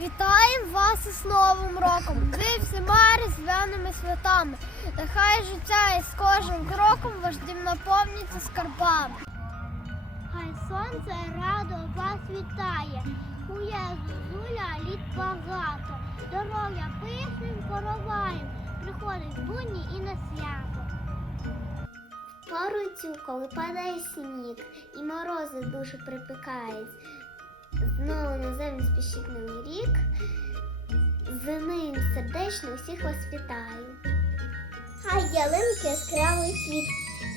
Вітаємо вас із Новим роком! Зі всіма різдвяними святами. Нехай життя із кожним кроком ваш дім наповнюється скарбами. Хай сонце радо вас вітає. Кує зуля літ багато. Здоров'я пишним короваєм. Приходить будні і на свято. Пору цю, коли падає сніг, і морози дуже припікають. Знову на землю спішить новий рік. З ним сердечно усіх вас вітаю. Хай ялинки яскравий світ,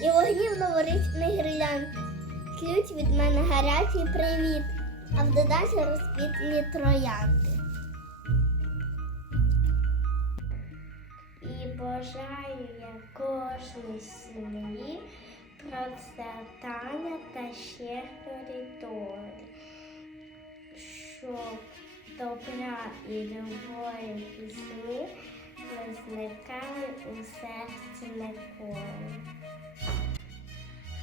і вогнів новорічний гірлянд. Ключ від мене гарячий привіт, а в додачі розквітлі троянди. І бажаю я кожній сім'ї процвітання та щедрої долі, щоб добра і любові пісні не зникали у серці ніколи.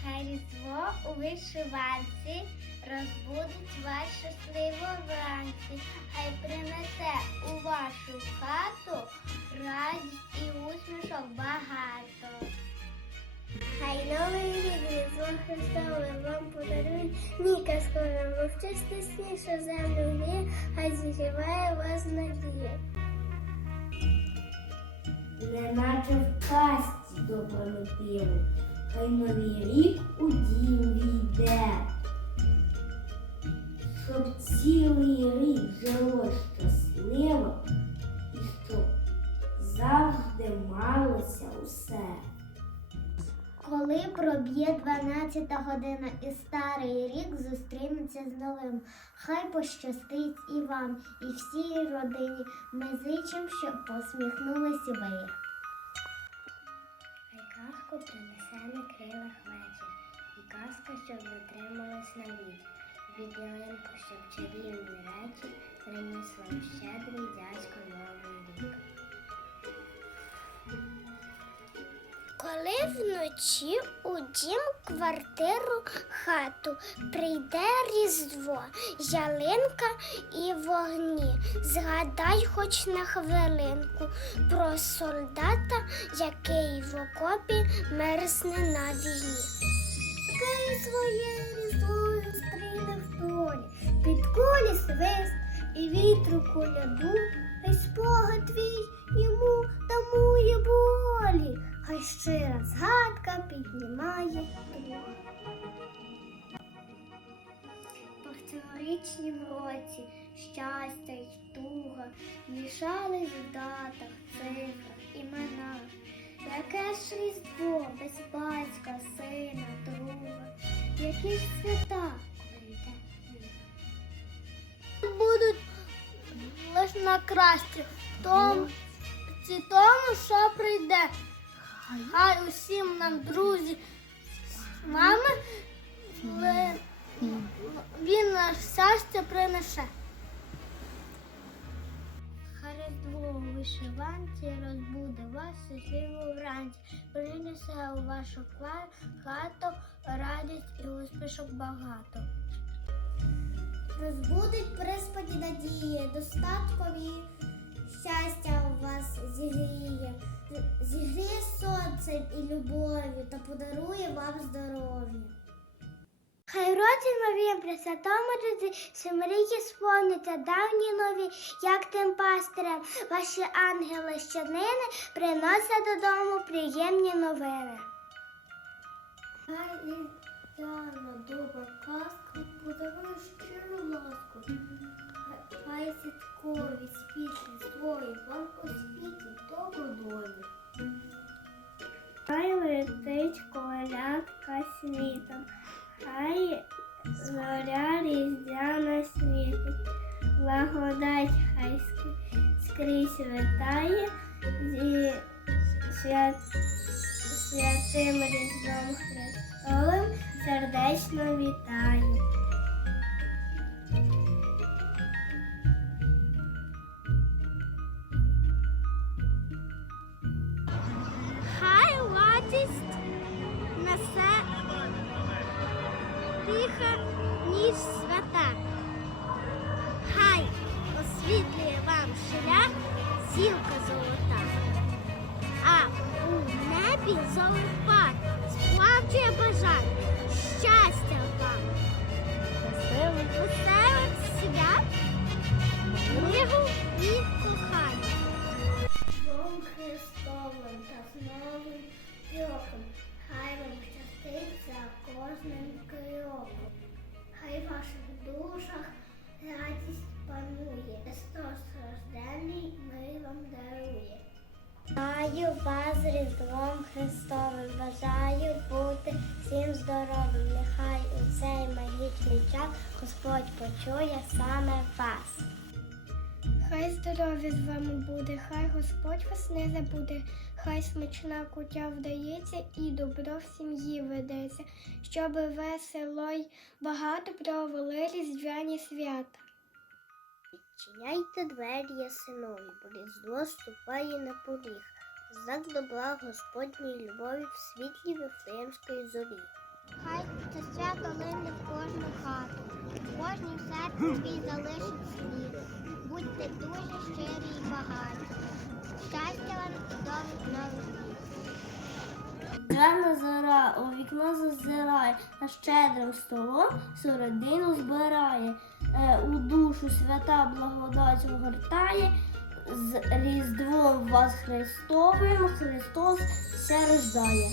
Хай різдво у вишиванці розбудить вас щасливо вранці, хай принесе у вашу хату радість і усмішок багато. Хай новий рік різдво Христове вам подарує, ні казкове, вовчисте сніг, землю гріє, хай зігріває вас надія. неначе в казці доброму піву, хай новий рік у дім війде, щоб цілий рік жило щасливо і щоб завжди малося усе. Коли проб'є 12 година і старий рік зустрінеться з новим, хай пощастить і вам, і всій родині. Ми зичим, щоб посміхнулись ви. Хай казку принесе на крилах вечір, і казка, щоб затрималась на вік. Від ялинку, щоб чарівні речі приніс щедрий дядько новий рік. Коли вночі у дім, квартиру, хату прийде різдво, ялинка і вогні. Згадай хоч на хвилинку про солдата, який в окопі мерзне на війні. Кай своє різдво зустріне в полі, під кулі свист і вітру коляду, хай спогад твій йому хай щира згадка піднімає дух. По цьогорічнім році щастя й туга мішались в датах, цифрах, іменах. Яке ж різдво без батька, сина, друга, які ж свята, коли йде вік. Будуть лише на краще, тому, ці тому, що прийде. Хай усім нам, друзі, мами, ви- він наш щастя принесе. Хай різдво вишиванці розбуде вас щасливо вранці, принесе у вашу хату радість і успішок багато. Розбудить приспаді надії, достаткові щастя вас зігріє, зігріє сонцем і любов'ю та подарує вам здоров'я. Хай в році новім при святому всі мрії сповняться давні нові, як тим пастирям, ваші ангели щоднини приносять додому приємні новини. Хай різдвяна добра казка подарує щиру ласку. Хай- святкові світлі свої вам у світі добру долю. Хай летить колядка світом, хай зоря різдвяна світить, благодать хай скрізь витає зі свят... святим Різдвом Христовим сердечно вітаю. Тиха ніж свята. Хай освітлює вам шлях зілка золота. А у небі золота сплавчує бажання. Щастя вам! Веселих свят, Різдвом Христовим, бажаю бути всім здоровим. Нехай у цей магічний час Господь почує саме вас. Хай здоров'я з вами буде, хай Господь вас не забуде, хай смачна кутя вдається і добро в сім'ї ведеться, щоби весело й багато провели різдвяні свята. Відчиняйте двері ясинові, бо різдво ступає на поріг. Знак добра Господньої любові в світлі Вифлеємської зорі. Хай це свято лине в кожну хату, в кожній серці свій залишить слід. Будьте дуже щирі й багаті. Щастя вам і довгих нових літ. Рана зора у вікно зазирає, на щедрим столом всю родину збирає, Е, у душу свята благодать огортає, з Різдвом вас Христовим Христос все рождає.